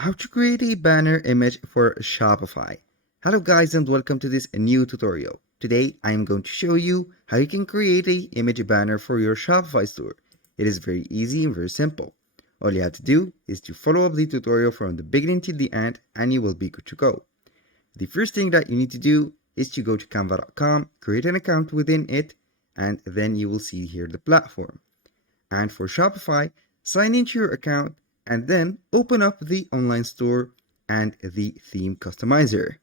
How to create a banner image for Shopify. Hello guys and welcome to this new tutorial. Today I am going to show you how you can create a image banner for your Shopify store. It is very easy and very simple. All you have to do is to follow up the tutorial from the beginning till the end and you will be good to go. The first thing that you need to do is to go to canva.com, create an account within it, and then you will see here the platform. And for Shopify, sign into your account and then open up the online store and the theme customizer.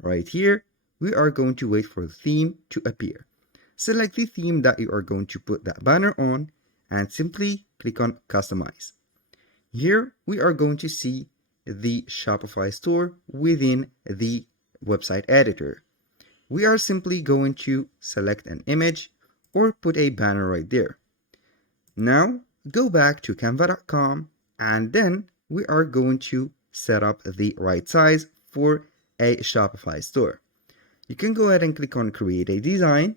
Right here, we are going to wait for the theme to appear. Select the theme that you are going to put that banner on and simply click on customize. Here we are going to see the Shopify store within the website editor. We are simply going to select an image or put a banner right there. Now go back to canva.com and then we are going to set up the right size for a Shopify store. You can go ahead and click on create a design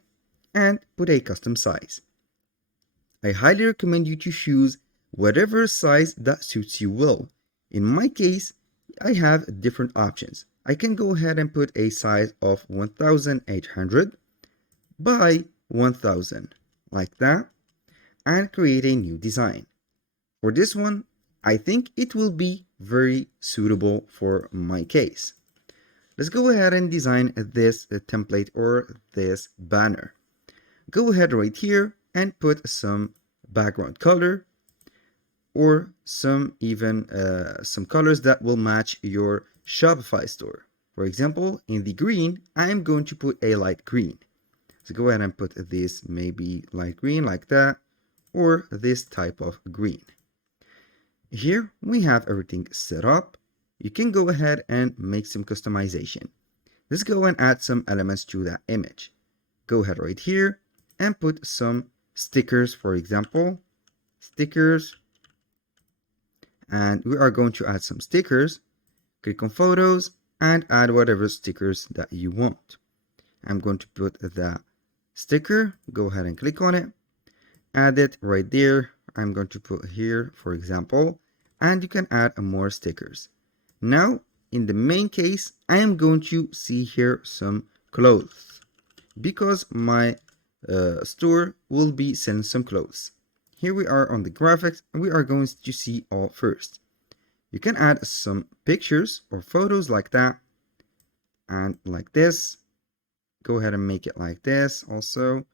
and put a custom size. I highly recommend you to choose whatever size that suits you well. In my case, I have different options. I can go ahead and put a size of 1800 by 1000 like that and create a new design. For this one, I think it will be very suitable for my case. Let's go ahead and design this template or this banner. Go ahead right here and put some background color or some colors that will match your Shopify store. For example, in the green, I am going to put a light green. So go ahead and put this maybe light green like that, or this type of green. Here we have everything set up. You can go ahead and make some customization. Let's go and add some elements to that image. Go ahead right here and put some stickers, for example, stickers. And we are going to add some stickers. Click on photos and add whatever stickers that you want. I'm going to put the sticker, go ahead and click on it. Add it right there. I'm going to put here, for example, and you can add more stickers. Now, in the main case, I am going to see here some clothes because my store will be selling some clothes. Here we are on the graphics and we are going to see all first. You can add some pictures or photos like that and like this. Go ahead and make it like this. Also,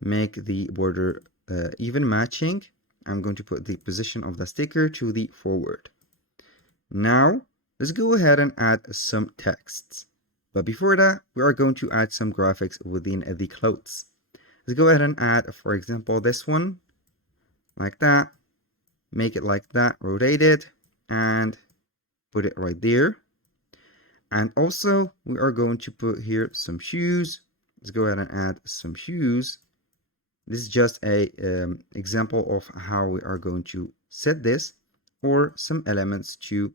make the border even matching. I'm going to put the position of the sticker to the forward. Now let's go ahead and add some texts. But before that, we are going to add some graphics within the clothes. Let's go ahead and add, for example, this one like that. Make it like that, rotate it and put it right there. And also we are going to put here some shoes. Let's go ahead and add some shoes. This is just a example of how we are going to set this, or some elements to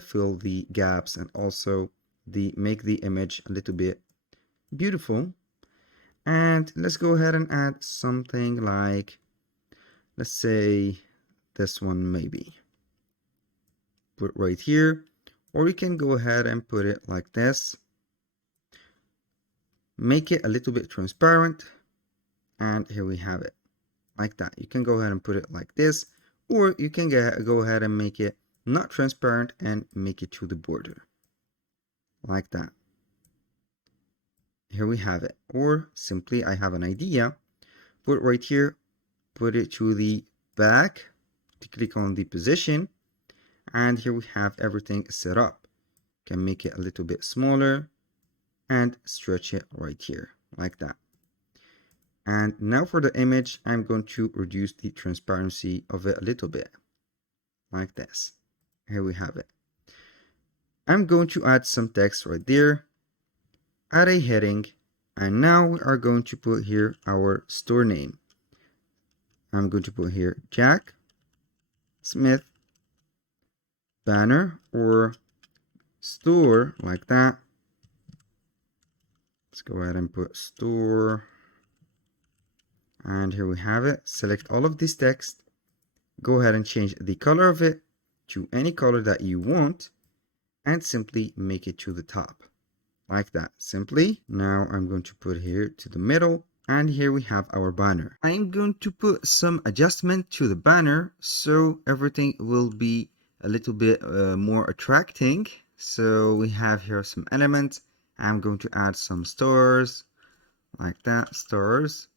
fill the gaps and also make the image a little bit beautiful. And let's go ahead and add something like, let's say this one maybe. Put it right here, or we can go ahead and put it like this. Make it a little bit transparent. And here we have it like that. You can go ahead and put it like this, or you can go ahead and make it not transparent and make it to the border like that. Here we have it. Or simply, I have an idea. Put it right here, put it to the back, to click on the position, and here we have everything set up. Can make it a little bit smaller and stretch it right here like that. And now for the image, I'm going to reduce the transparency of it a little bit, like this. Here we have it. I'm going to add some text right there, add a heading, and now we are going to put here our store name. I'm going to put here Jack Smith banner or store like that. Let's go ahead and put store. And here we have it. Select all of this text. Go ahead and change the color of it. to any color that you want and simply make it to the top. Like that, simply. Now I'm going to put here to the middle, and here we have our banner. I'm going to put some adjustment to the banner so everything will be a little bit more attracting. So we have here some elements. I'm going to add some stars, like that, stars.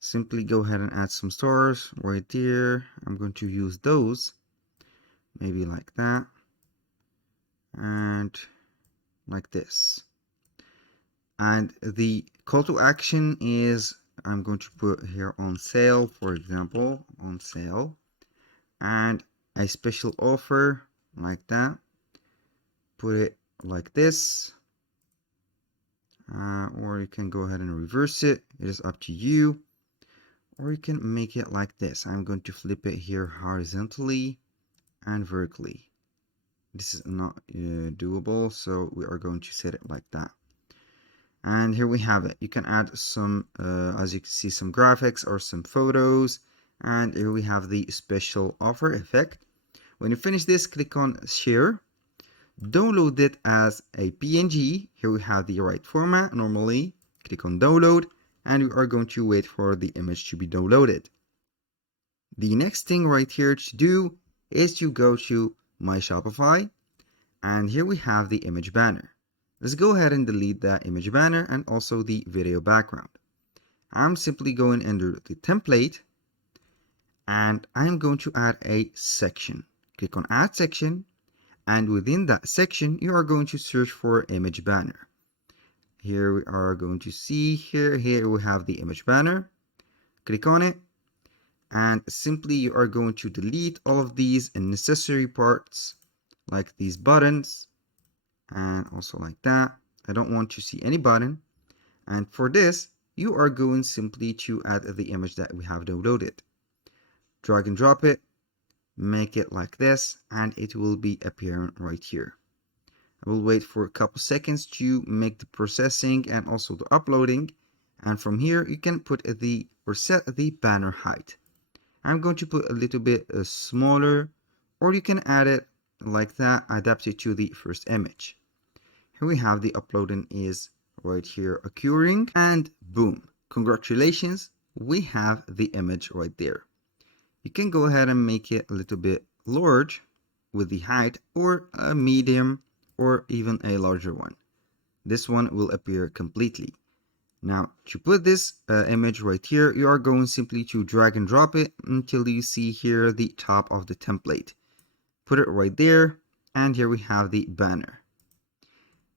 Simply go ahead and add some stars right there. I'm going to use those, maybe like that, and like this. And the call to action is, I'm going to put here on sale, for example, on sale, and a special offer like that. Put it like this, or you can go ahead and reverse it. It is up to you. Or you can make it like this. I'm going to flip it here horizontally and vertically. This is not doable, so we are going to set it like that. And here we have it. You can add some, as you can see, some graphics or some photos. And here we have the special offer effect. When you finish this, click on share. Download it as a PNG. Here we have the right format. Normally, click on download, and we are going to wait for the image to be downloaded. The next thing right here to do is to go to my Shopify, and here we have the image banner. Let's go ahead and delete that image banner and also the video background. I'm simply going under the template, and I'm going to add a section. Click on add section, and within that section you are going to search for image banner. Here we are going to see here we have the image banner. Click on it, and simply you are going to delete all of these unnecessary parts, like these buttons, and also like that. I don't want to see any button. And for this, you are going simply to add the image that we have downloaded. Drag and drop it, make it like this, and it will be appearing right here. I will wait for a couple seconds to make the processing and also the uploading. And from here, you can put the or set the banner height. I'm going to put a little bit smaller, or you can add it like that, adapt it to the first image. Here we have the uploading is right here occurring, and boom, congratulations, we have the image right there. You can go ahead and make it a little bit large with the height, or a medium, or even a larger one. This one will appear completely. Now, to put this image right here, you are going simply to drag and drop it until you see here the top of the template. Put it right there, and here we have the banner.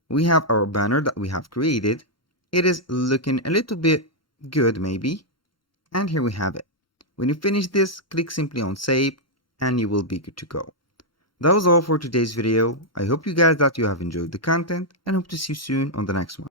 We have our banner that we have created. It is looking a little bit good maybe, and here we have it. When you finish this, click simply on save, and you will be good to go. That was all for today's video. I hope you guys that you have enjoyed the content, and hope to see you soon on the next one.